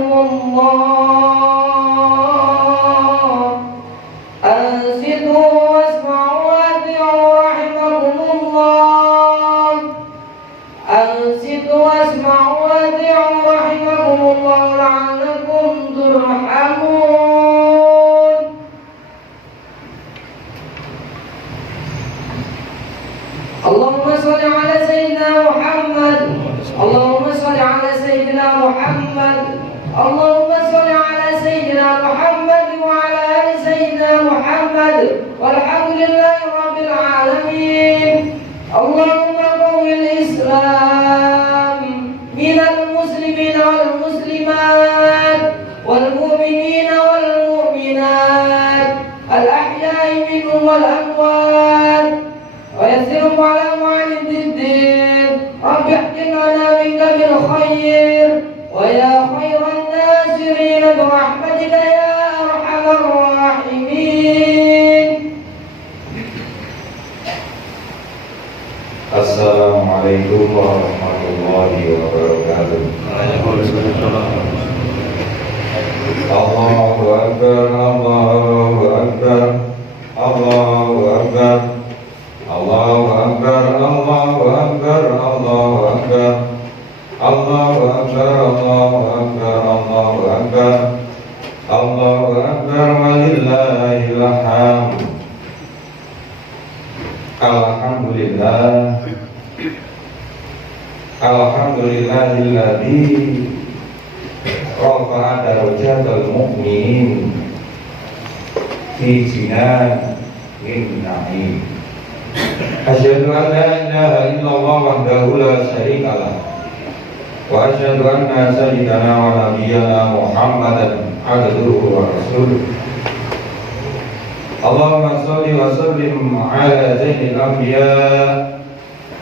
rahimakumullah. Ansitu wasma'u wati'u rahimakumullah. Ansitu wasma'u wati'u rahimakumullah la'allakum turhamun. Allahumma sholli ala sayyidina Muhammad. Allahumma sholli ala sayyidina Muhammad. Allahumma sholli ala sayyidina Muhammad wa ala ali sayyidina Muhammad. Walhamdulillahi rabbil alamin. Allahumma qawwil Islam minal muslimina wal muslimat wal mu'minina wal mu'minat al ahya'i minhum wal amwat wa yassirhum ala ma'aniddin. Rabbi ihqin lana minka bil khair wa ya khairan nasirin bi rahmatika ya arhamar rahimin. Assalamualaikum warahmatullahi wabarakatuh. Allahu Akbar, Allahu Akbar, Allahu Akbar, Allahu Akbar, Allahu Akbar, Allahu Akbar, Allahu Akbar, Allahu Akbar, Allahu Akbar, Allahu Akbar, walillahil hamd. Alhamdulillah, alhamdulillahilladzi rafa'a darajatal mu'minin fi jinanin na'im. Asyhadu an la ilaha illallah wahdahu la syarika lah wa asyhadu anna sayyidana wa nabiyyana Muhammadan abduhu wa rasuluh. Allahumma sholli wa sallim ala zainil anbiya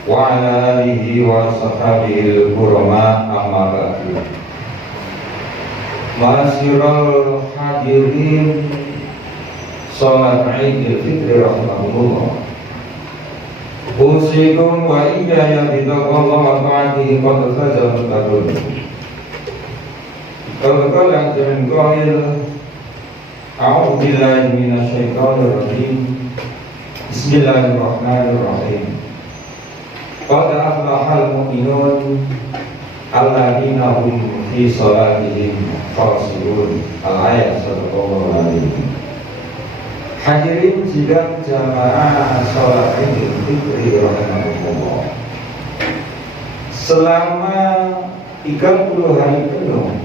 wa ala alihi wa sahbihi al-kurama, amma ba'du. Ma'asyiral hadirin, salat Idul Fitri rahimakumullah. Usikum wa iyaya bitaqwallahi wa ta'atihi qad faza muttaqun. Qala jangan qail a'udzu billahi minasyaitonir rajim. Bismillahirrahmanirrahim. Qad aflahal mu'minun alladzina hum fi shalatihim khashi'un. Al-ayat sallallahu alaihi. Hadirin sidang jamaah salat Idul Fitri rahimakumullah. Selama 30 hari penuh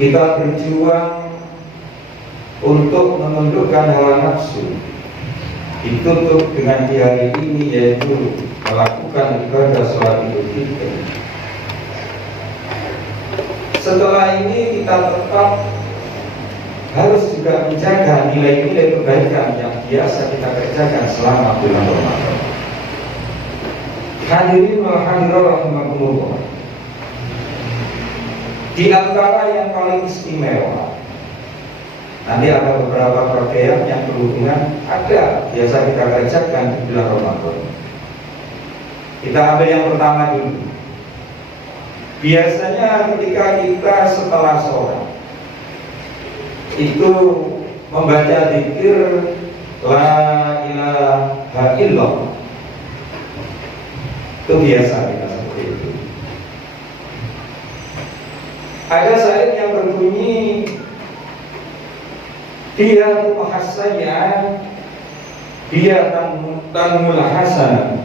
kita berjuang untuk menundukkan hawa nafsu, ditutup dengan di hari ini, yaitu melakukan ibadah sholat Idul Fitri. Setelah ini kita tetap harus juga menjaga nilai-nilai kebaikan yang biasa kita kerjakan selama bulan Ramadan. Hadirin wal hadirat rahimakumullah. Di antara yang paling istimewa, nanti ada beberapa pakaian yang berhubungan, ada biasa kita kerjakan di bulan Ramadan. Kita ambil yang pertama dulu. Biasanya ketika kita setelah sholat itu membaca zikir la ilaha illallah. Itu biasa kita seperti itu. Ada syair yang berbunyi dia muhassayyan, dia tanmul hasan,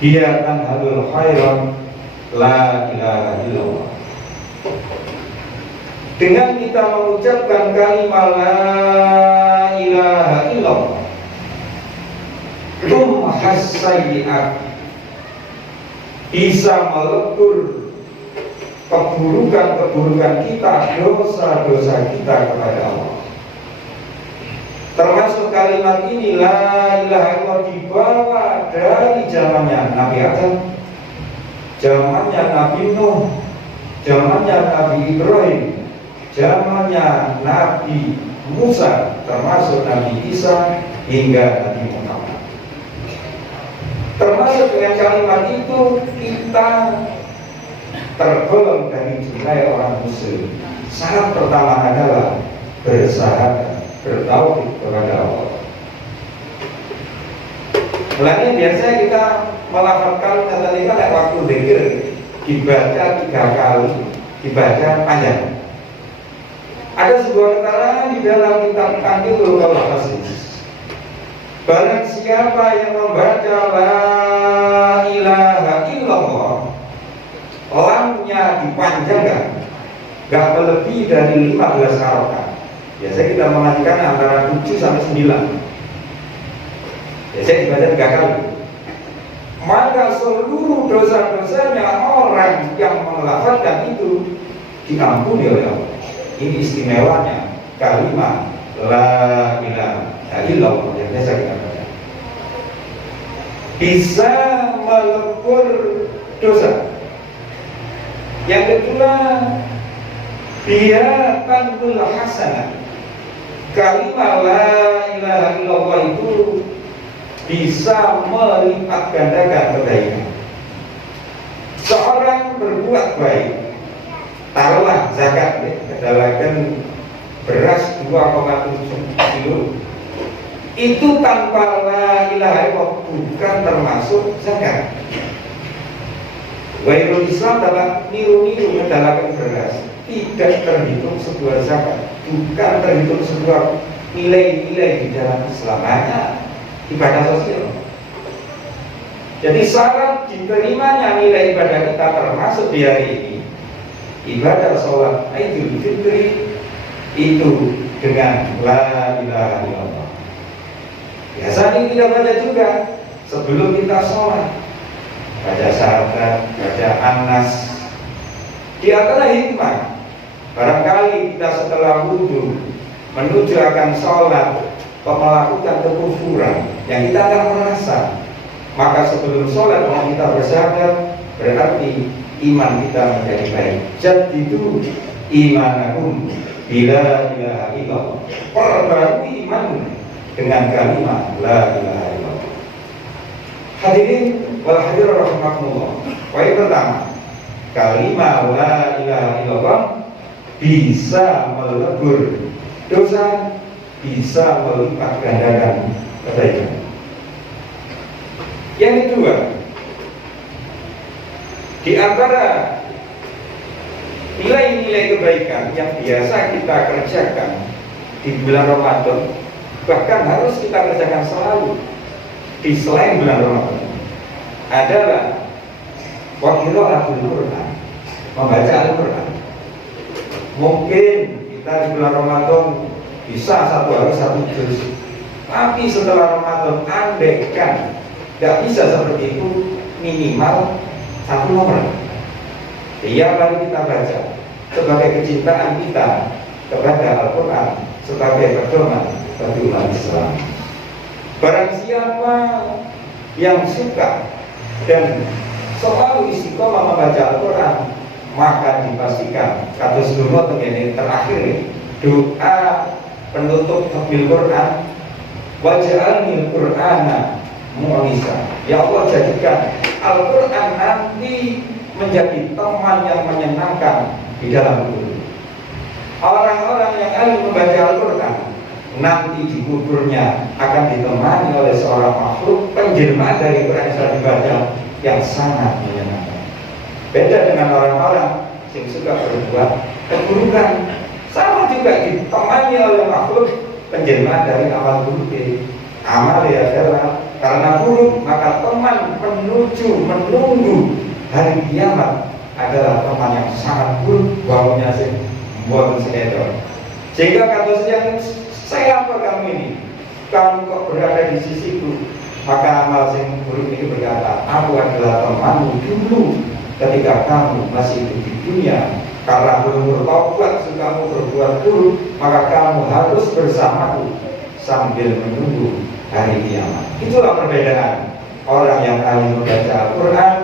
dia tanhalul khairan, la ilaha illallah. Dengan kita mengucapkan kalimat la ilaha illallah, tumhas sayyi'at, bisa melebur keburukan-keburukan kita, dosa-dosa kita kepada Allah. Termasuk kalimat ini la ilaha illallah dibawa dari zamannya Nabi Adam, zamannya Nabi Nuh, zamannya Nabi Ibrahim, zamannya Nabi Musa, termasuk Nabi Isa hingga Nabi Muhammad. Termasuk dengan kalimat itu kita tergolong dari jumlah orang muslim. Syarat pertama adalah bersyahadat, bertauhid kepada Allah. Mulanya biasanya kita melafalkan kata ini pada waktu zikir dibaca 3 kali, dibaca panjang. Ada sebuah keterangan di dalam kitab Kanzul Qawasid. Barang siapa yang membaca la ilaha illallah, lamnya dipanjangkan, gak melebihi dari 15 harokat. Biasanya kita mengajikan antara 7 sampai 9. Biasanya dibaca 3 kali. Maka seluruh dosa-dosanya orang yang melafalkan itu diampuni oleh Allah. Ini istimewanya kalimat la ilaha illallah yang biasa kita baca. Bisa melebur dosa. Yang kedua, dia tanbul hasanah. Kalimat la ilaha illallah itu bisa melipat gandakan kebaikan. Seorang berbuat baik, taruhlah zakat, kedalakan beras 2,7 kilo, itu tanpa la ilaha illallah bukan termasuk zakat. Wairul Islam adalah niru-niru mendalakan beras, tidak terhitung sebuah zakat, bukan terhitung sebuah nilai-nilai di dalam Islam, hanya ibadah sosial. Jadi syarat diterimanya nilai ibadah kita termasuk di hari ini, ibadah sholat Idul Fitri itu dengan la ilaha illallah. Biasanya kita baca juga sebelum kita sholat, baca syahadat, baca Anas. Di antara hikmah, barangkali kita setelah wudhu menuju akan sholat melakukan kekufuran yang kita akan merasa, maka sebelum sholat kalau kita bersyahadat berarti iman kita menjadi baik. Jadidu imanakum bila ilaha illallah, perbarui iman dengan kalimat la ilaha illallah. Hadirin wal hadirat rahimakumullah. Poin pertama, kalimat la ilaha illallah bisa melebur dosa, bisa melipat gandakan kebaikan. Yang kedua, di antara nilai-nilai kebaikan yang biasa kita kerjakan di bulan Ramadan, bahkan harus kita kerjakan selalu di selain bulan Ramadan, adalah qiraatul Quran, membaca Al-Quran. Mungkin kita di bulan Ramadan bisa 1 hari 1 juz, tapi setelah Ramadan andaikan tidak bisa seperti itu, minimal 1 nomor. Tiap kali kita baca sebagai kecintaan kita kepada Al-Quran, sebagai pedoman bagi umat Islam. Barang siapa yang suka dan selalu istiqomah membaca Al-Quran, maka dipastikan kata sebelumnya begini terakhir doa penutup Al Quran, waj'alnil Qur'ana mu'nisa. Ya Allah, jadikan Al-Quran nanti menjadi teman yang menyenangkan di dalam hidup. Orang-orang yang ahli membaca Al-Quran nanti di kuburnya akan ditemani oleh seorang makhluk penjelmaan dari Quran yang sudah dibaca yang sangat menyenangkan. Beda dengan orang-orang yang suka berbuat keburukan, sama juga ditemani oleh makhluk penjelmaan dari amal buruk. Amal ya adalah karena buruk, maka teman menuju menunggu hari kiamat adalah teman yang sangat buruk, baunya sih buat sedekah. Sehingga kata saya apa kamu ini? Kamu kok berada di sisiku? Maka amal yang buruk ini berkata, aku adalah temanmu dulu ketika kamu masih hidup di dunia. Karena belum bertobat, kamu berbuat buruk, maka kamu harus bersamaku sambil menunggu hari kiamat. Itulah perbedaan orang yang ahli membaca Al-Quran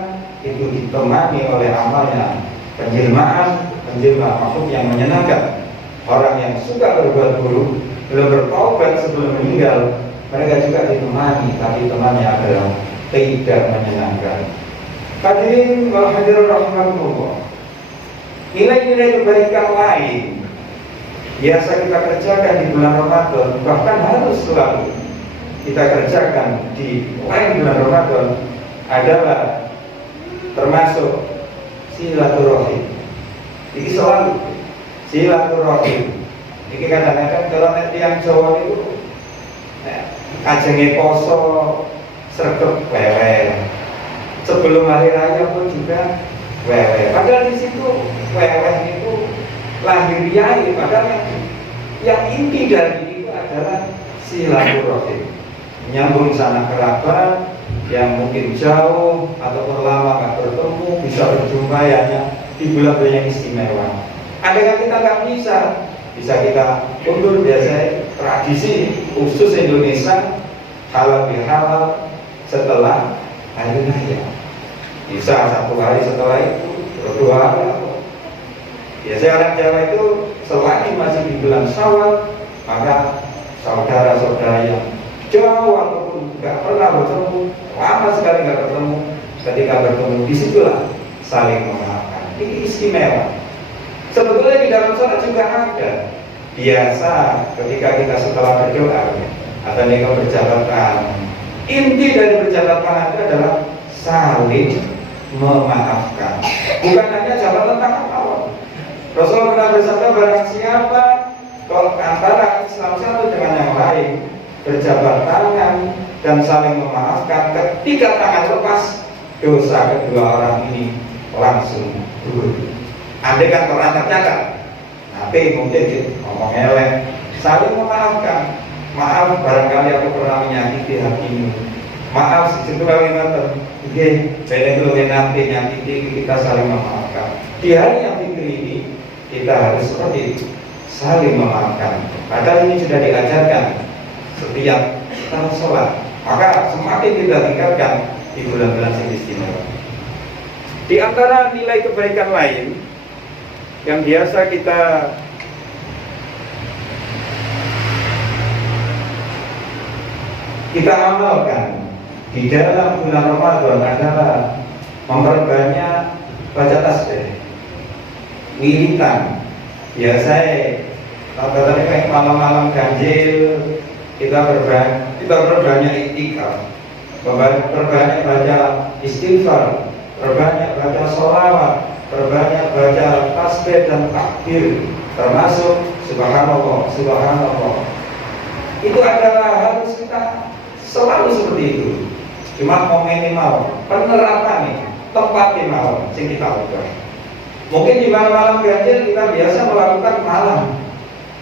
itu ditemani oleh amalnya penjelmaan makhluk yang menyenangkan. Orang yang suka berbuat buruk, belum bertobat sebelum meninggal, mereka juga ditemani, tapi temannya adalah tidak menyenangkan. Hadirin wal hadirin rahimakumullah. Nilai-nilai kebaikan lain biasa kita kerjakan di bulan Ramadan, bahkan harus selalu kita kerjakan di lain bulan Ramadan adalah termasuk silaturahim. Ini selalu silaturahim. Ini kadang-kadang kalau yang Jawa itu ajenge poso sregep wewe. Sebelum hari raya pun juga wewe. Padahal di situ wewe itu lahiriah, padahal yang inti dari itu adalah silaturahim. Menyambung sanak kerabat yang mungkin jauh ataupun lama nggak bertemu, bisa berjumpa hanya di bulan-bulan yang istimewa. Andaikan kita nggak bisa kita undur biasanya tradisi khusus Indonesia halal bihalal setelah hari raya. Bisa 1 hari setelah itu, 2 hari. Biasanya orang Jawa itu selagi masih di bulan Syawal, maka saudara-saudara yang jauh ataupun nggak pernah bertemu, lama sekali nggak bertemu, ketika bertemu disitulah saling memaafkan. Ini istimewa. Sebetulnya di dalam sholat juga ada. Biasa ketika kita setelah berdoa atau nikah berjabat tangan, inti dari berjabat tangan itu adalah saling memaafkan. Bukan hanya jabatan tangan awal. Rasulullah pernah bersabda, barang siapa kalau antara Islam satu dengan yang lain berjabat tangan dan saling memaafkan, ketika tangan lepas, dosa kedua orang ini langsung gugur. Andai kan pernah tercatat, tapi mungkin ngomong elek, saling memaafkan. Maaf barangkali aku pernah menyakiti hatimu. Maaf situ kali nanti, beda nanti nyakiti, kita saling memaafkan. Di hari yang fikir ini kita harus seperti itu, saling memaafkan. Padahal ini sudah diajarkan setiap kita sholat. Maka semakin kita tingkatkan di bulan-bulan istimewa. Di antara nilai kebaikan lain yang biasa kita amalkan di dalam bulan Ramadan adalah memperbanyak baca tasbih, wiritan. Biasanya tadi kayak malam-malam ganjil kita berbanyak iktikaf, berbanyak baca istighfar, berbanyak baca sholawat, berbanyak baca tasbih dan takbir, termasuk subhanallah, subhanallah. Itu adalah harus kita selalu seperti itu. Cuma mau minimal penerapannya tepat mau yang kita lakukan. Mungkin di malam-malam ganjil kita biasa melakukan malam.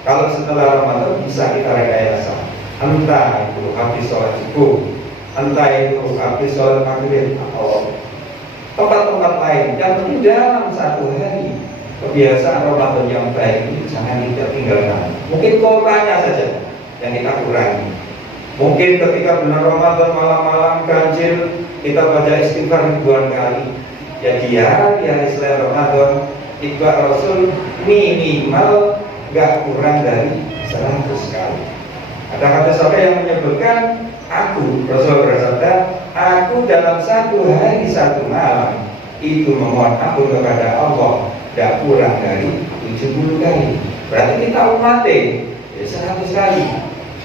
Kalau setelah Ramadan bisa kita rekayasa. Entah itu habis sholat subuh, entah itu habis sholat maghrib atau tempat-tempat lain. Yang penting dalam satu hari kebiasaan Ramadan yang baik ini jangan kita tinggalkan. Mungkin kotanya saja yang kita kurangi. Mungkin ketika bulan Ramadan malam-malam ganjil kita baca istighfar ribuan kali. Ya di hari selain Ramadan ibadah Rasul minimal gak kurang dari 100 kali. Ada kata sahabat yang menyebutkan, aku Rasul bersabda, aku dalam satu hari satu malam itu memohon ampun kepada Allah gak kurang dari 70 kali. Berarti kita umatnya ya 100 kali.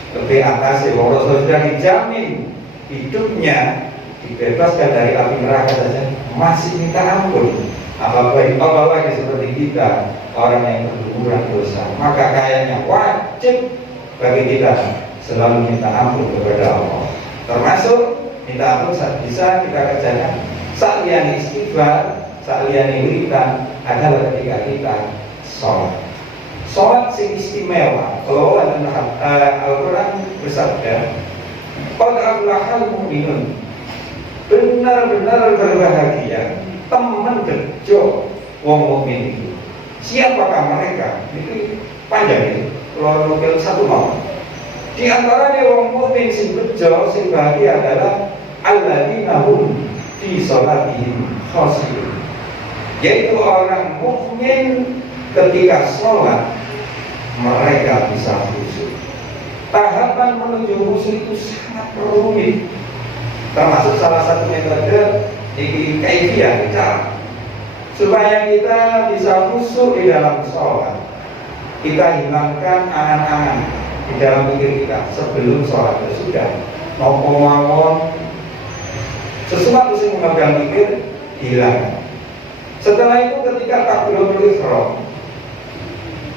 Lebih atas ya, Rasul sudah dijamin hidupnya dibebaskan dari api neraka saja masih minta ampun. Apalagi seperti kita orang yang bergumuran dosa, maka kayaknya wajib bagi kita selalu minta ampun kepada Allah. Termasuk minta ampun saat bisa kita kerjakan saat liyane istighfar, saat liyane wiridan adalah ketika kita sholat. Sholat sing istimewa. Kalau Al-Quran bersabda, qad aflahal mu'minun, benar-benar berbahagia teman bejo wong mukmin itu. Siapakah mereka? Itu panjang itu. Kalau nukil satu mau. Di antaranya wong mukmin sing bejo sing bahagia adalah alladzina hum fi sholatihim khashi'un. Yaitu orang mukmin ketika sholat mereka bisa khusyuk. Tahapan menuju khusyuk itu sangat rumit. Termasuk salah satu metode Ini kaifiah kita supaya kita bisa khusyuk di dalam sholat. Kita hilangkan angan-angan di dalam pikir kita sebelum sholat itu sudah nopo mawon sesuatu yang memegang pikir hilang. Setelah itu ketika takbiratul ihram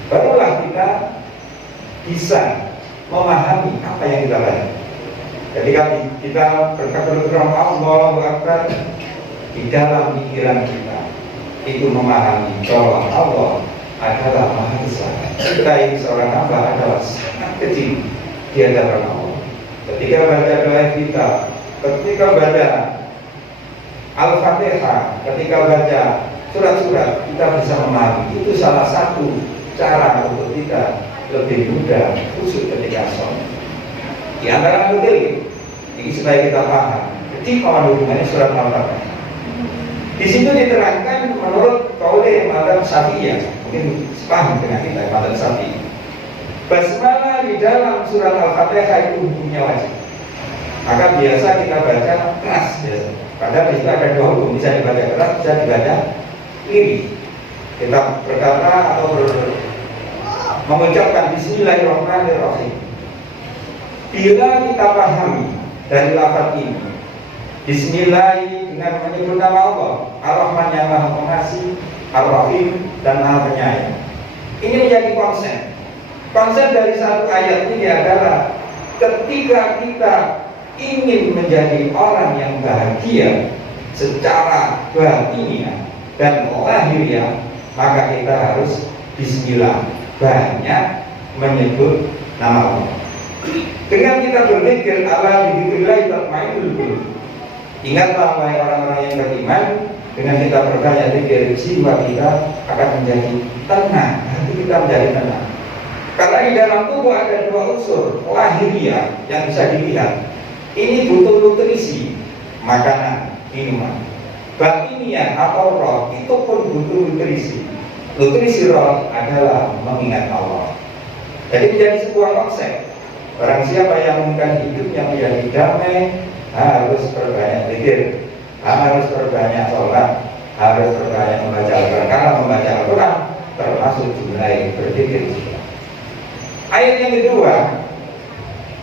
barulah kita bisa memahami apa yang kita baca. Ketika kita bertakbiratul ihram Allahu Akbar, di dalam pikiran kita itu memahami bahwa Allah adalah Maha Besar. Kita ini seorang hamba adalah sangat kecil di hadapan Allah. Ketika baca doa kita, ketika baca Al-Fatihah, ketika baca surat-surat, kita bisa memahami. Itu salah satu cara untuk kita lebih mudah khusyuk ketika sholat. Di antara materi ini supaya kita paham. Ketika hubungannya surat Al-Fatihah. Di situ diterangkan menurut kaulnya Madzhab Syafi'iyah, mungkin sepaham dengan kita Madzhab Syafi'i. Basmalah di dalam surat Al-Fatihah itu hukumnya wajib. Maka biasa kita baca keras biasa. Padahal di situ ada dua hukum, bisa dibaca keras, bisa dibaca lirih. Kita berkata atau mengucapkan Bismillahirrahmanirrahim. Bila kita pahami dari lafaz ini, Bismillah dengan menyebut nama Allah, Ar-Rahman yang Maha Pengasih, Ar-Rahim dan Maha Penyayang. Ini menjadi konsep. Konsep dari satu ayat ini adalah ketika kita ingin menjadi orang yang bahagia secara batiniah dan lahiriah, maka kita harus Bismillah, banyak menyebut nama Allah. Dengan kita berzikir ala dzikrillah tatmainnul qulub. Ingatlah wahai orang-orang yang beriman, dengan kita berbanyak zikir, jiwa kita akan menjadi tenang, hati kita menjadi tenang. Karena di dalam tubuh ada dua unsur lahiriah yang bisa dilihat. Ini butuh nutrisi, makanan, minuman. Batiniah atau roh itu pun butuh nutrisi. Nutrisi roh adalah mengingat Allah. Jadi menjadi sebuah konsep. Barang siapa yang menginginkan hidupnya menjadi damai, harus berbanyak zikir, harus berbanyak sholat, harus berbanyak membaca Al-Quran. Karena membaca Al-Quran termasuk jumlah berzikir. Ayat yang kedua,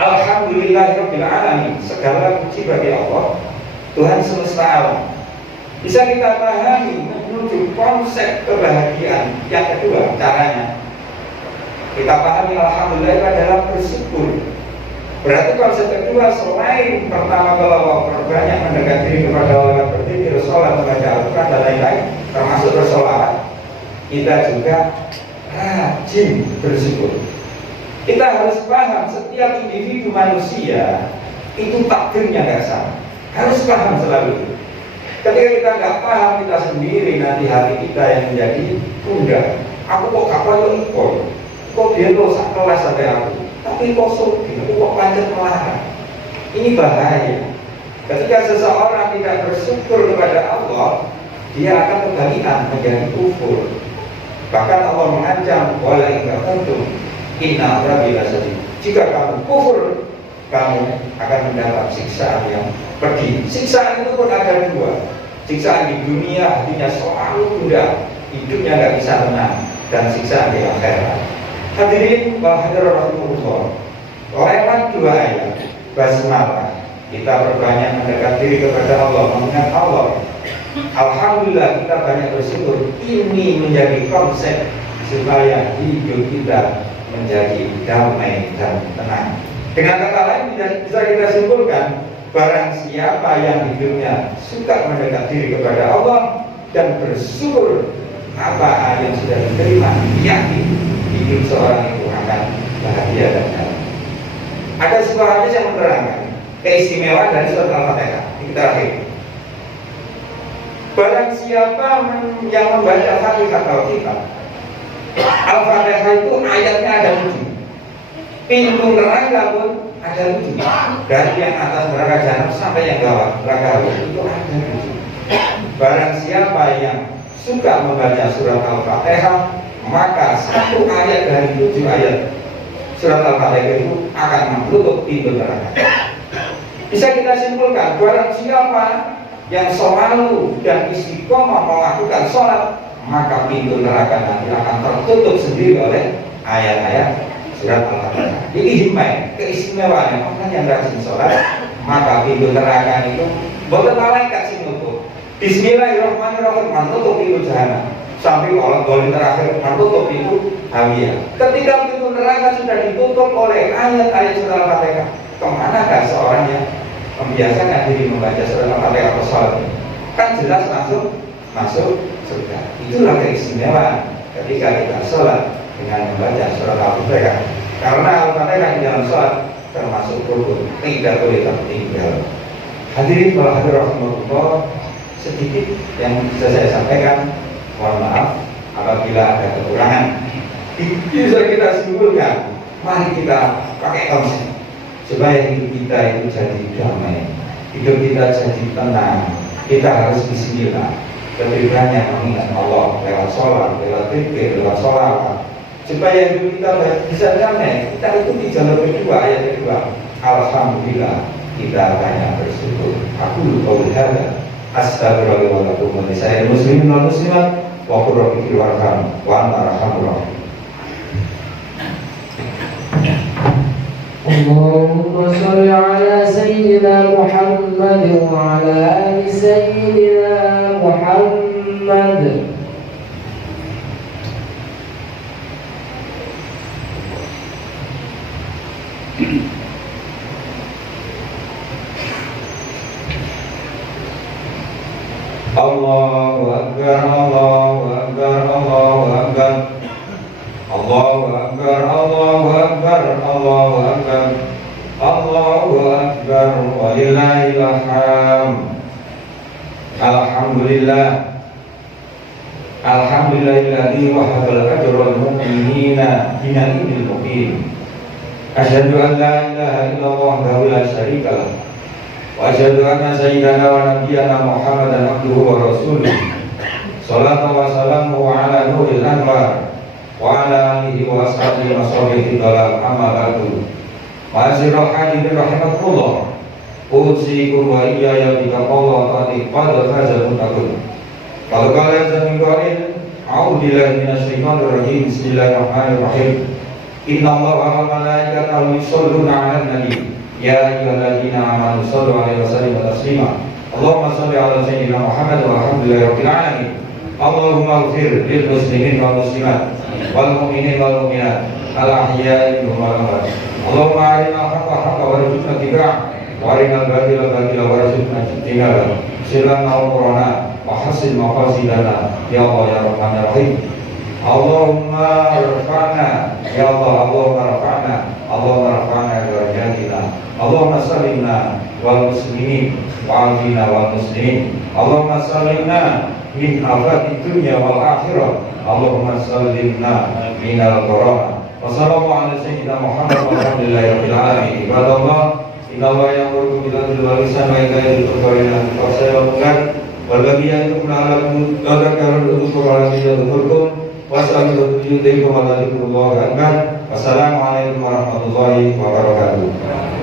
Alhamdulillahirabbil alamin, segala puji bagi Allah, Tuhan semesta alam. Bisa kita pahami menuju konsep kebahagiaan. Yang kedua, caranya kita pahami alhamdulillah adalah bersyukur. Berarti konsep kedua selain pertama kalau berbanyak mendekat diri kepada Allah, berzikir, sholat, membaca Al-Quran dan lain-lain, termasuk bersolawat, kita juga rajin bersyukur. Kita harus paham setiap individu manusia itu takdirnya nggak sama. Harus paham selalu. Ketika kita nggak paham kita sendiri, nanti hati kita yang menjadi tunda. Aku kok kapan kok dia dosa kelas sampai aku. Tapi kok suki, kok pancet melarang. Ini bahaya. Ketika seseorang tidak bersyukur kepada Allah, dia akan kebalikan menjadi kufur. Bahkan Allah mengancam, wala in kafartum inna adzabi lasyadid. Jika kamu kufur, kamu akan mendapat siksaan yang pedih. Siksaan itu pun ada dua. Siksaan di dunia artinya selalu tunda, hidupnya nggak bisa tenang, dan siksaan di akhirat. Hadirin bahadirin Rasulullah, lewat dua ayat basmalah kita berbanyak mendekat diri kepada Allah, mengingat Allah. Alhamdulillah kita banyak bersyukur. Ini menjadi konsep supaya hidup kita menjadi damai dan tenang. Dengan kata lain bisa kita simpulkan, barang siapa yang hidupnya suka mendekat diri kepada Allah dan bersyukur apa yang sudah diterima, yakin hidup seorang itu akan bahagia dan damai. Ada sebuah hadis yang menerangkan keistimewaan dari surat Al-Fatihah. Ini terakhir. Barang siapa yang membaca Fatihah atau kitab, Al-Fatihah itu ayatnya ada 7. Pintu neraka pun ada 7. Dari yang atas neraka jahanam sampai yang bawah neraka itu ada 7. Barang siapa yang suka membaca surat Al-Fatihah, maka satu ayat dari 7 ayat surat Al-Fatihah itu akan menutup pintu neraka. Bisa kita simpulkan, barang siapa yang selalu dan istiqomah melakukan sholat, maka pintu neraka nanti akan tertutup sendiri oleh ayat-ayat surat Al-Fatihah. Ini hikmah, keistimewaan orang yang rajin sholat, maka pintu neraka itu boleh malaikat sing nutup. Bismillahirrahmanirrahim, menutup pintu jahanam. Sampai kalau golin terakhir menutup pintu hawiyah. Ketika pintu neraka sudah ditutup oleh ayat-ayat surat Al-Fatihah, kemanakah seorang yang membiasakan diri membaca surat Al-Fatihah atau sholat ini? Kan jelas langsung masuk surga. Itulah keistimewaan ketika kita sholat dengan membaca surat Al-Fatihah. Karena Al-Fatihah di dalam sholat termasuk rukun, tidak boleh tertinggal. Hadirin wal hadirat rahimakumullah, sedikit yang bisa saya sampaikan. Mohon maaf apabila ada kekurangan. Bisa kita simpulkan, mari kita pakai konsep supaya hidup kita itu jadi damai, hidup kita jadi tenang. Kita harus bismillah, lebih banyak mengingat Allah lewat sholat, lewat zikir, lewat sholawat, supaya hidup kita bisa damai. Kita ikuti jalur kedua, ayat kedua. Alhamdulillah, kita banyak bersyukur. Aku qauli hadza astagfirullah wa atubu ilaih. Saya muslimin wal muslimat wa qur rabbi warham wa anta arhamur rahim. Allahumma shalli ala sayyidina Muhammad wa ala ali sayyidina Muhammad. Allahu Akbar, Allahu Akbar, Allahu Akbar, Allahu Akbar, Allahu Akbar, Allahu Akbar, Allahu Akbar, walillahil hamd. Alhamdulillah, alhamdulillahilladzi wahabal ajral mu'minina bina'imil muqim. Asyhadu an la ilaha illallah wahdahu la syarika lah. Wa asyhadu anna sayyidana wa nabiyyana Muhammadan abduhu wa rasuluh. Shallallahu wa sallamu ala nuril anwar wa ala alihi wa ashabihi wa sahbihi dalal amma ba'du. Ma'asyiral hadirin rahimakumullah. Usikum wa iyaya bitaqwallah qad faza muttaqun. Qala qala min qail a'udzu billahi minasyaitonir rajim. Bismillahirrahmanirrahim. Innallaha wa malaikatahu yusholluna 'alan nabi. Ya ayyuhalladzina amanu shallu 'alaihi wa sallimu taslima. Allahumma shalli 'ala sayyidina Muhammad walhamdulillahirabbil alamin. Allahumma ighfir lil muslimin wal muslimat wal mu'minin wal mu'minat al ahya'i minhum wal amwat. Allahumma arina al-haqqa haqqan warzuqna ittiba'ah wa arina al-batila batila warzuqna ijtinaba. Silana al-Qur'ana wa hasin maqasidana ya Allah ya Rahman ya Rahim. Allahumma rafa'na ya Allah, Allahumma rafa'na, Allahumma rafa'na darajatina, Allahumma salimna wal muslimin wa afina wal muslimin, Allahumma salimna min afati dunya wal akhirah, Allahumma salimna min al-corona. Wa sallallahu ala sayyidina Muhammad walhamdulillahi rabbil alamin. Ibadallah, innallaha ya'muru bil 'adli wal ihsani wa ita'i dzil qurba wal yanha 'anil munkar wal baghi ya'idukum la'allakum tadhakkarun. Wassalamualaikum warahmatullahi wabarakatuh.